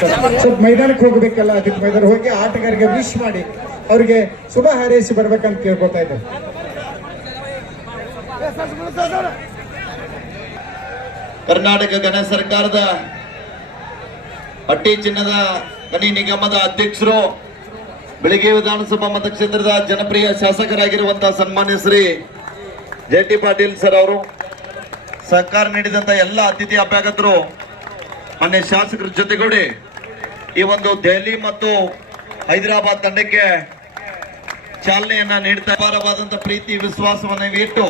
ಸ್ವಲ್ಪ ಮೈದಾನಕ್ಕೆ ಹೋಗಬೇಕಲ್ಲ, ಅದಕ್ಕೆ ಮೈದಾನ ಹೋಗಿ ಆಟಗಾರಿಗೆ ವಿಶ್ ಮಾಡಿ. ಅವರಿಗೆ ಶುಭ ಹಾರೈಸಿ ಬರ್ಬೇಕಂತ ಕೇಳ್ಕೊತಾ ಇದ್ದೆ ಕರ್ನಾಟಕ ಗಣ ಸರ್ಕಾರದ ಹಟ್ಟಿ ಚಿನ್ನದ ಗಣಿ ನಿಗಮದ ಅಧ್ಯಕ್ಷರು, ಬೆಳಗ್ಗೆ ವಿಧಾನಸಭಾ ಮತಕ್ಷೇತ್ರದ ಜನಪ್ರಿಯ ಶಾಸಕರಾಗಿರುವಂತಹ ಸನ್ಮಾನ್ಯ Shri J T Patil sir ಅವರು ಸಹಕಾರ ನೀಡಿದಂತ ಎಲ್ಲ ಅತಿಥಿ ಅಭ್ಯಾಗತರು, ಮಾನ್ಯ ಶಾಸಕರ ಜೊತೆಗೂಡಿ ಈ ಒಂದು ದೆಹಲಿ ಮತ್ತು ಹೈದರಾಬಾದ್ ತಂಡಕ್ಕೆ ಚಾಲನೆಯನ್ನ ನೀಡ್ತಾ ಅಪಾರವಾದಂತ ಪ್ರೀತಿ, ವಿಶ್ವಾಸವನ್ನು ಇಟ್ಟು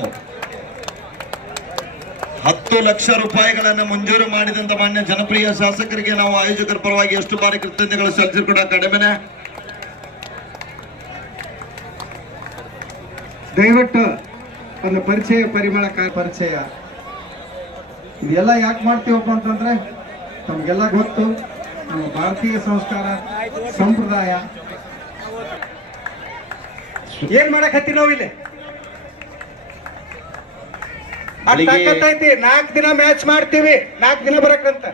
ಹತ್ತು ಲಕ್ಷ ರೂಪಾಯಿಗಳನ್ನು ಮಂಜೂರು ಮಾಡಿದಂತ ಮಾನ್ಯ ಜನಪ್ರಿಯ ಶಾಸಕರಿಗೆ ನಾವು ಆಯೋಜಕರ ಪರವಾಗಿ ಎಷ್ಟು ಬಾರಿ ಕೃತಜ್ಞತೆಗಳು ಸಲ್ಲಿಸಿ ಕೂಡ ಕಡಿಮೆನೆ. ದಯವಿಟ್ಟು ಒಂದು ಪರಿಚಯ, ಪರಿಮಳ ಪರಿಚಯ. ಇದೆಲ್ಲ ಯಾಕೆ ಮಾಡ್ತೀವಪ್ಪ ಅಂತಂದ್ರೆ ನಮಗೆಲ್ಲ ಗೊತ್ತು. ನಮ್ಮ ಭಾರತೀಯ ಸಂಸ್ಕಾರ ಸಂಪ್ರದಾಯ. ಏನ್ ಮಾಡಕ್ ಹತ್ತಿ ನಾವು ಇಲ್ಲಿ? ಐತಿ ನಾಲ್ಕು ದಿನ ಮ್ಯಾಚ್ ಮಾಡ್ತೀವಿ. ನಾಲ್ಕು ದಿನ ಬರಕಂತ.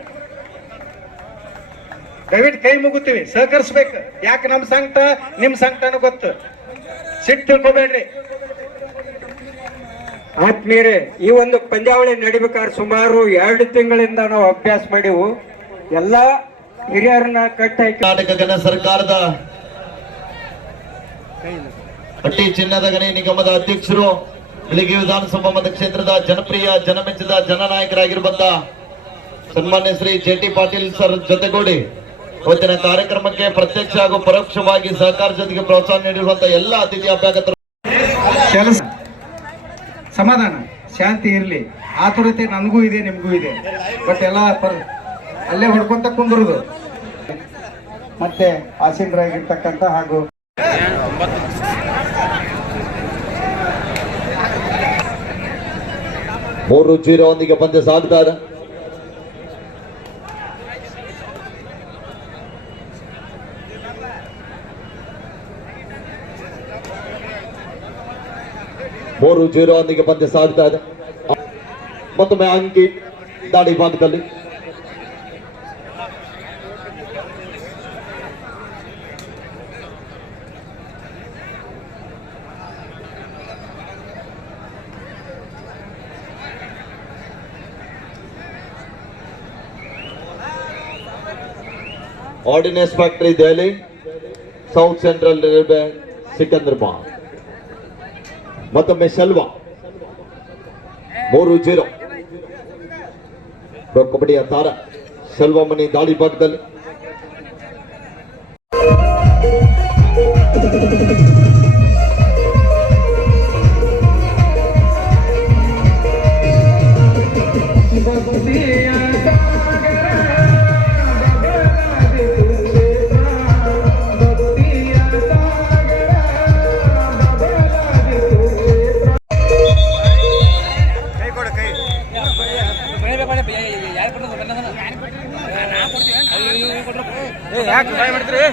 ದಯವಿಟ್ಟು ಕೈ ಮುಗುತ್ತೀವಿ ಸಹಕರಿಸ್ಬೇಕು. ಯಾಕೆ ನಮ್ಮ ಸಂಕಟ? ನಿಮ್ ಸಂಕಟನೂ ಗೊತ್ತು. ಸಿಟ್ಟು ತಿಳ್ಕೊಬೇಡ್ರಿ. ಆತ್ಮೀಯರೇ ಈ ಒಂದು ಪಂದ್ಯಾವಳಿ ನಡಿಬೇಕಾದ್ರೆ ಸುಮಾರು ಎರಡು ತಿಂಗಳಿಂದ ನಾವು ಅಭ್ಯಾಸ ಮಾಡಿವು. ಎಲ್ಲ ಹಿರಿಯರನ್ನ ಕಟ್ಟಿ ಕರ್ನಾಟಕ ಗಣ ಸರ್ಕಾರದ ಹಟ್ಟಿ ಚಿನ್ನದ ಗಣಿ ನಿಗಮದ ಅಧ್ಯಕ್ಷರು ಬೆಳಗ್ಗೆ ವಿಧಾನಸಭಾ ಮತಕ್ಷೇತ್ರದ ಜನಪ್ರಿಯ ಜನಮೆಚ್ಚಿದ ಜನನಾಯಕರಾಗಿರುವಂತ ಸನ್ಮಾನ್ಯ Shri J T Patil sir ಜೊತೆಗೂಡಿ ಇವತ್ತಿನ ಕಾರ್ಯಕ್ರಮಕ್ಕೆ ಪ್ರತ್ಯಕ್ಷ ಹಾಗೂ ಪರೋಕ್ಷವಾಗಿ ಸಹಕಾರ ಜೊತೆಗೆ ಪ್ರೋತ್ಸಾಹ ನೀಡಿರುವಂತಹ ಎಲ್ಲ ಅತಿಥಿ ಅಭ್ಯಾಗತರು. ಕೆಲಸ ಸಮಾಧಾನ ಶಾಂತಿ ಇರಲಿ. ಆತುರತೆ ನನಗೂ ಇದೆ ನಿಮಗೂ ಇದೆ. ಬಟ್ ಎಲ್ಲ ಪರ್ ಅಲ್ಲೇ ಹೊಡ್ಕೊಂತ ಕುಂದ್ರದು. ಮತ್ತೆ ಆಸೀನರಾಗಿರ್ತಕ್ಕಂಥ ಹಾಗೂ ಮೂರು ಜೀರೋ ಒಂದಿಗೆ ಪಂದ್ಯ ಸಾಗ್ತಾ ಇದೆ ಮೂರು ಜೀರೋ ಒಂದಿಗೆ ಪಂದ್ಯ ಸಾಗ್ತಾ ಮತ್ತೊಮ್ಮೆ ಅಂಕಿ ದಾಡಿ ಭಾಗದಲ್ಲಿ. Ordnance factory Delhi south central railway Secunderabad ಮತ್ತೊಮ್ಮೆ ಶಲ್ವಾ. ಮೂರು ಜೀರೋ. ಕಬಡ್ಡಿಯ ತಾರ, ಶಲ್ವಾ ಮನಿ ದಾಳಿ ಭಾಗದಲ್ಲಿ. ಯಾಕೆ ಮಾಡ್ತೀರಿ?